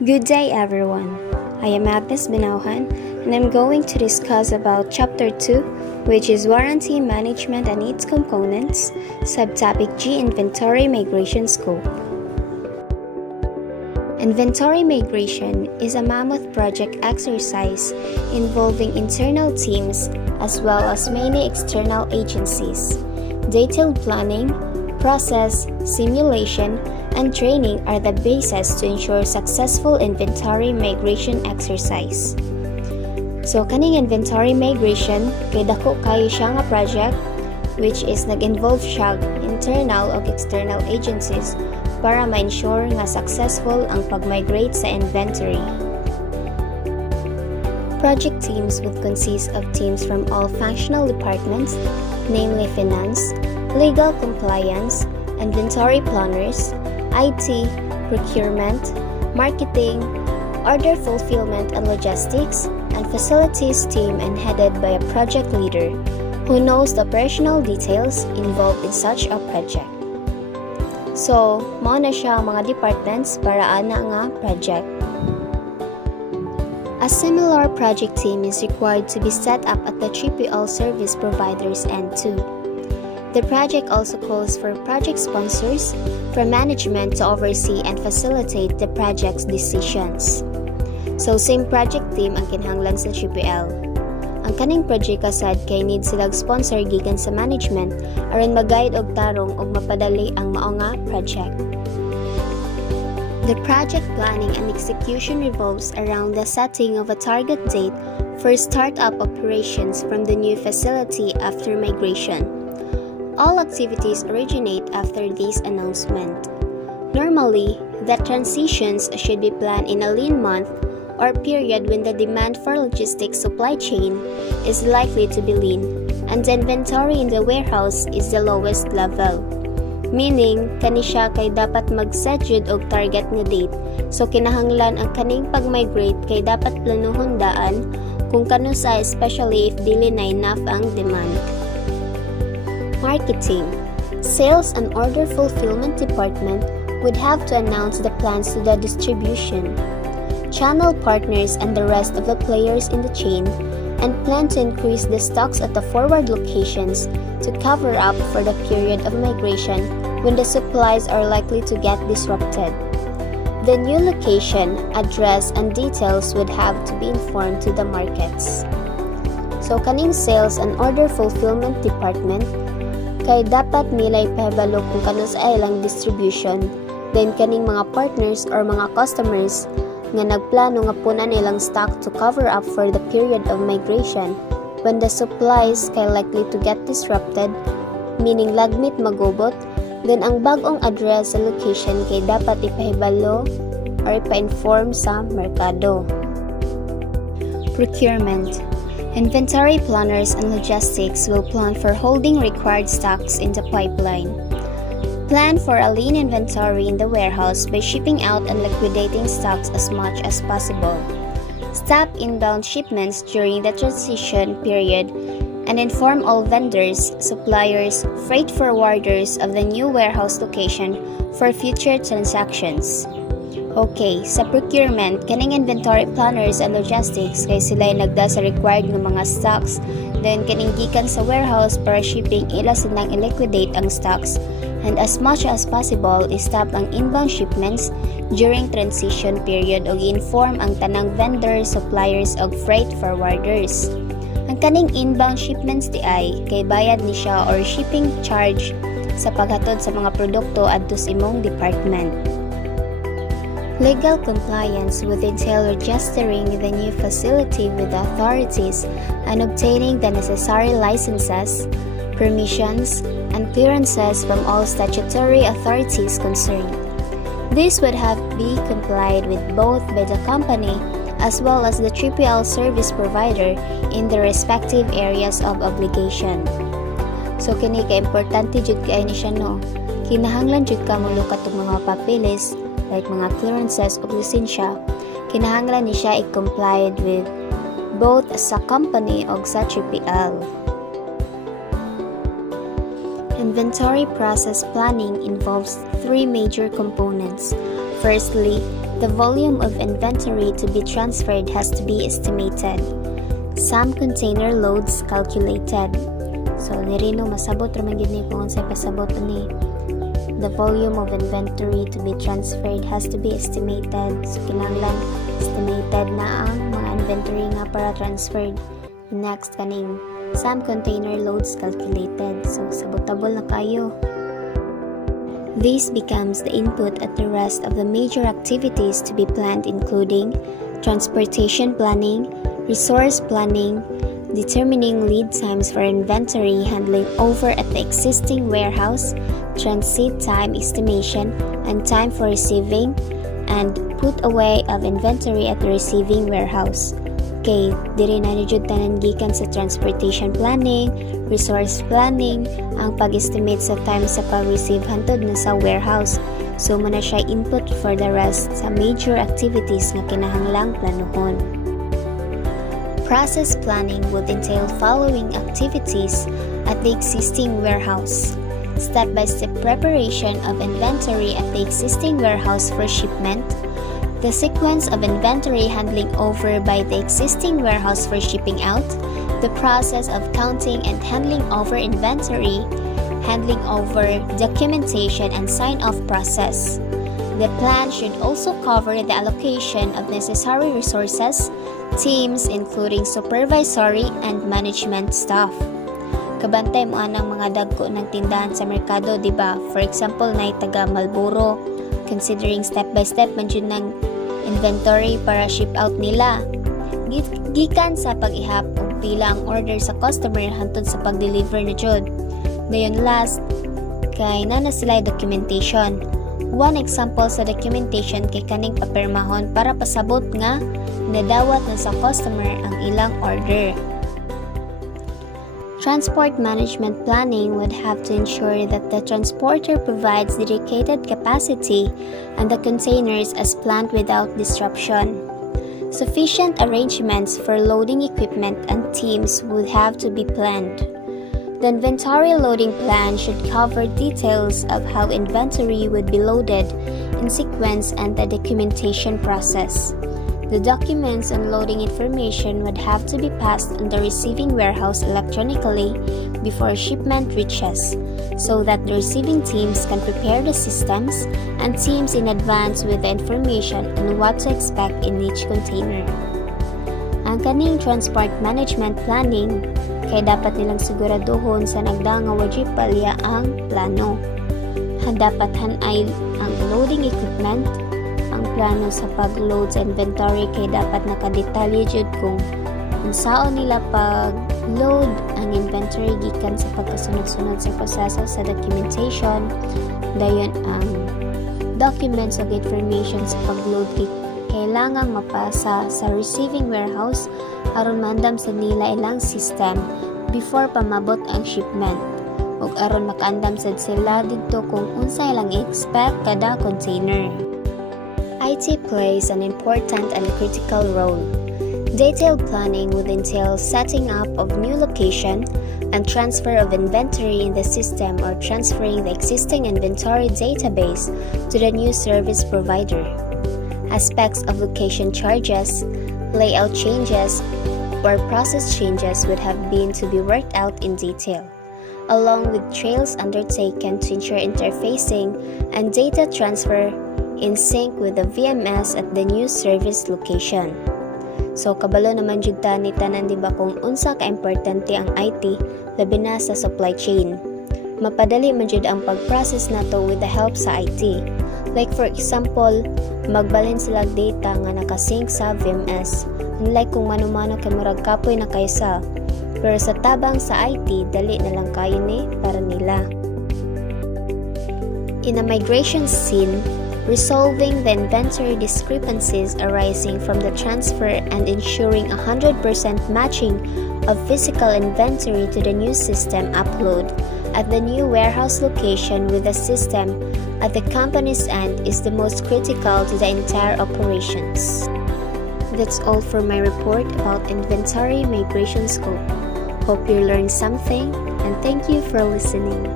Good day everyone. I am Agnes Binauhan and I'm going to discuss about Chapter 2, which is Warranty Management and its Components, Subtopic G Inventory Migration Scope. Inventory migration is a mammoth project exercise involving internal teams as well as many external agencies. Detailed planning, process, simulation, and training are the basis to ensure successful inventory migration exercise. So kaning inventory migration kay dako kayo siya nga project which is nag-involve siya internal o external agencies para ma-ensure nga successful ang pag-migrate sa inventory. Project teams would consist of teams from all functional departments, namely finance, legal compliance, inventory planners, IT, procurement, marketing, order fulfillment and logistics, and facilities team and headed by a project leader who knows the operational details involved in such a project. So, mao na siya ang mga departments para ana nga project. A similar project team is required to be set up at the 3PL service provider's end too. The project also calls for project sponsors, for management to oversee and facilitate the project's decisions. So, same project team ang kinahanglan sa 3PL. Ang kaning project kasad kay need silag sponsor gikan sa management aron mag-guide og tarong og mapadali ang mao nga project. The project planning and execution revolves around the setting of a target date for start-up operations from the new facility after migration. All activities originate after this announcement. Normally, the transitions should be planned in a lean month or period when the demand for logistics supply chain is likely to be lean and the inventory in the warehouse is the lowest level. Meaning, kani siya kay dapat mag-set jud og target nga date. So kinahanglan ang kaning pag-migrate kay dapat planuhon daan kung kano sa especially if dili na enough ang demand. Marketing. Sales and order fulfillment department would have to announce the plans to the distribution, channel partners and the rest of the players in the chain, and plan to increase the stocks at the forward locations to cover up for the period of migration when the supplies are likely to get disrupted. The new location, address, and details would have to be informed to the markets. So kaning sales and order fulfillment department, kay dapat nila ipahibalo kung kano sa ilang distribution, then kaning mga partners or mga customers nga nagplano nga punan nilang stock to cover up for the period of migration when the supplies kay likely to get disrupted, meaning lagmit magubot, then ang bag-ong address sa location kay dapat ipahibalo or ipa-inform sa merkado. Procurement. Inventory planners and logistics will plan for holding required stocks in the pipeline. Plan for a lean inventory in the warehouse by shipping out and liquidating stocks as much as possible. Stop inbound shipments during the transition period and inform all vendors, suppliers, freight forwarders of the new warehouse location for future transactions. Okay, sa procurement, kaning inventory planners and logistics kay sila nagda sa required ng mga stocks, then kaning gikan sa warehouse para shipping ila silang i-liquidate ang stocks, and as much as possible stop ang inbound shipments during transition period o inform ang tanang vendors, suppliers og freight forwarders. Ang kaning inbound shipments di ay kay bayad ni siya or shipping charge sa paghatod sa mga produkto adto sa imong department. Legal compliance would entail registering the new facility with the authorities and obtaining the necessary licenses, permissions, and clearances from all statutory authorities concerned. This would have to be complied with both by the company as well as the 3PL service provider in the respective areas of obligation. So kini ka importante jud kay ni siya no. Kinahanglan jud ka mo katong mga papeles like mga clearances o lisensya, kinahanglan ni siya i-complied with both sa company o sa 3PL. Inventory process planning involves three major components. Firstly, The volume of inventory to be transferred has to be estimated. Some container loads calculated. So, nirino masabot raman yun ni kung unsay pasabot ni. The volume of inventory to be transferred has to be estimated. So, kinahanglan estimated na ang mga inventory nga para transferred. Next, kaning some container loads calculated. So, sabotable na kayo. This becomes the input at the rest of the major activities to be planned, including transportation planning, resource planning, determining lead times for inventory handling over at the existing warehouse, transit time estimation, and time for receiving and put away of inventory at the receiving warehouse. Okay, diri na jud tanan gikan sa transportation planning, resource planning, ang pag-estimate sa time sa pag-receive hantod na sa warehouse. So muna siya input for the rest sa major activities nga kinahanglang planuhon. Process planning would entail following activities at the existing warehouse. Step-by-step preparation of inventory at the existing warehouse for shipment, the sequence of inventory handling over by the existing warehouse for shipping out, the process of counting and handling over inventory, handling over documentation and sign-off process. The plan should also cover the allocation of necessary resources, teams including supervisory and management staff. Kabantay mo anang mga dagko ng tindahan sa merkado, di ba? For example, na taga Malboro, considering step-by-step man jud ng inventory para ship out nila. Gikan sa pag-ihap og pila ang order sa customer hantod sa pag-deliver na jud. Dayon last, kay na sila documentation. One example sa documentation kay kaning papirmahon para pasabot nga nadawat na sa customer ang ilang order. Transport management planning would have to ensure that the transporter provides dedicated capacity and the containers as planned without disruption. Sufficient arrangements for loading equipment and teams would have to be planned. The inventory loading plan should cover details of how inventory would be loaded in sequence and the documentation process. The documents and loading information would have to be passed on the receiving warehouse electronically before shipment reaches, so that the receiving teams can prepare the systems and teams in advance with the information on what to expect in each container. Ang kaning transport management planning, kay dapat nilang siguraduhon sa nagdanga wajib palya ang plano. Dapat hanay ang loading equipment, ang plano sa pag-load sa inventory kay dapat nakadetalye jud kung unsaon nila pag-load ang inventory gikan sa pagkasunod-sunod sa proseso sa documentation. Dayon ang documents of information sa pag-load kailangang mapasa sa receiving warehouse aron mandam sa nila ilang system before pamabot ang shipment ug aron makaandam sad sila didto kung unsay lang i-expect kada container. IT plays an important and critical role. Detailed planning would entail setting up of new location and transfer of inventory in the system or transferring the existing inventory database to the new service provider. Aspects of location charges, layout changes, or process changes would have been to be worked out in detail, along with trails undertaken to ensure interfacing and data transfer in sync with the VMS at the new service location. So kabalo naman jud ta ni tanan di ba kung unsa ka importante ang IT labi na sa supply chain. Mapadali man jud ang pag-process nato with the help sa IT. Like for example, magbalin sila data nga nakasync sa VMS. Unlike kung mano-mano kay murag kapoy na kayo sa. Pero sa tabang sa IT, dali na lang kayo ni para nila. In a migration scene, resolving the inventory discrepancies arising from the transfer and ensuring 100% matching of physical inventory to the new system upload at the new warehouse location with the system at the company's end is the most critical to the entire operations. That's all for my report about inventory migration scope. Hope you learned something and thank you for listening.